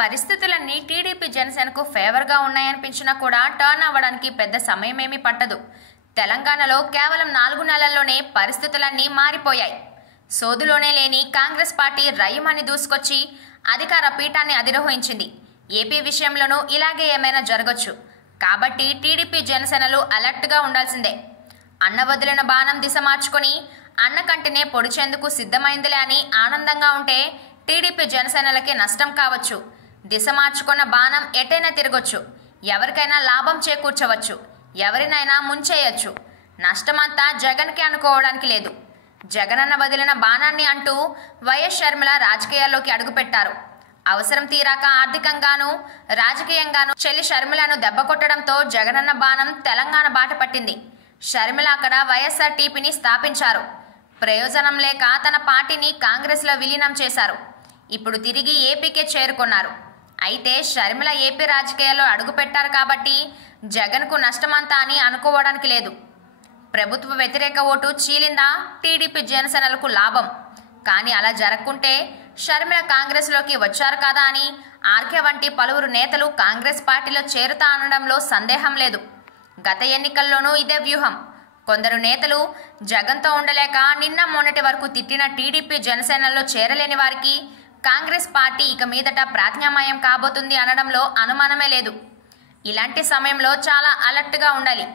పరిస్థితులన్నీ టీడీపీ జనసేనకు ఫేవర్గా ఉన్నాయనిపించినా కూడా టర్న్ అవ్వడానికి పెద్ద సమయమేమీ పట్టదు. తెలంగాణలో కేవలం 4 నెలల్లోనే పరిస్థితులన్నీ మారిపోయాయి. సోదులోనే లేని కాంగ్రెస్ పార్టీ రయ్యమని దూసుకొచ్చి అధికార పీఠాన్ని అధిరోహించింది. ఏపీ విషయంలోనూ ఇలాగే ఏమైనా జరగొచ్చు. కాబట్టి టీడీపీ జనసేనలు అలర్ట్గా ఉండాల్సిందే. అన్న వదిలిన బాణం దిశ మార్చుకొని అన్న కంటినే పొడిచేందుకు సిద్ధమైందిలే అని ఆనందంగా ఉంటే టీడీపీ జనసేనలకి నష్టం కావచ్చు. దిశ మార్చుకున్న బాణం ఎటైనా తిరగొచ్చు. ఎవరికైనా లాభం చేకూర్చవచ్చు. ఎవరినైనా ముంచేయచ్చు. నష్టమంతా జగన్కి అనుకోవడానికి లేదు. జగనన్న వదిలిన బాణాన్ని అంటూ వైఎస్ షర్మిల రాజకీయాల్లోకి అడుగుపెట్టారు. అవసరం తీరాక ఆర్థికంగానూ రాజకీయంగానూ చెల్లి షర్మిలను దెబ్బకొట్టడంతో జగనన్న బాణం తెలంగాణ బాట పట్టింది. షర్మిల అక్కడ వైఎస్ఆర్టీపీని స్థాపించారు. ప్రయోజనం లేక తన పార్టీని కాంగ్రెస్లో విలీనం చేశారు. ఇప్పుడు తిరిగి ఏపీకే చేరుకున్నారు. అయితే షర్మిల ఏపీ రాజకీయాల్లో అడుగుపెట్టారు కాబట్టి జగన్కు నష్టమంతా అని అనుకోవడానికి లేదు. ప్రభుత్వ వ్యతిరేక ఓటు చీలిందా టీడీపీ జనసేనలకు లాభం. కానీ అలా జరగకుంటే షర్మిల కాంగ్రెస్లోకి వచ్చారు కదా అని ఆర్కే వంటి పలువురు నేతలు కాంగ్రెస్ పార్టీలో చేరుతా అనడంలో సందేహం లేదు. గత ఎన్నికల్లోనూ ఇదే వ్యూహం. కొందరు నేతలు జగన్తో ఉండలేక నిన్న మొన్నటి వరకు తిట్టిన టీడీపీ జనసేనలో చేరలేని వారికి కాంగ్రెస్ పార్టీ ఇక మీదట ప్రాజ్ఞామయం కాబోతుంది అనడంలో అనుమానమే లేదు. ఇలాంటి సమయంలో చాలా అలర్ట్గా ఉండాలి.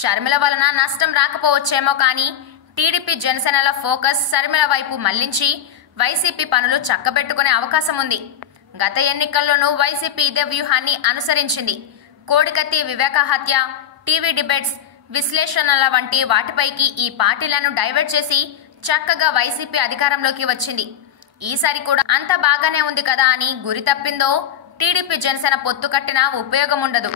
షర్మిల వలన నష్టం రాకపోవచ్చేమో కానీ టీడీపీ జనసేనల ఫోకస్ షర్మిల వైపు మళ్లించి వైసీపీ పనులు చక్కబెట్టుకునే అవకాశం ఉంది. గత ఎన్నికల్లోనూ వైసీపీ ఇదే వ్యూహాన్ని అనుసరించింది. కోడికత్తి వివేక హత్య, టీవీ డిబేట్స్, విశ్లేషణల వంటి వాటిపైకి ఈ పార్టీలను డైవర్ట్ చేసి చక్కగా వైసీపీ అధికారంలోకి వచ్చింది. ఈసారి కూడా అంత బాగానే ఉంది కదా అని గురి తప్పిందో టీడీపీ జనసేన పొత్తు కట్టినా ఉపయోగం ఉండదు.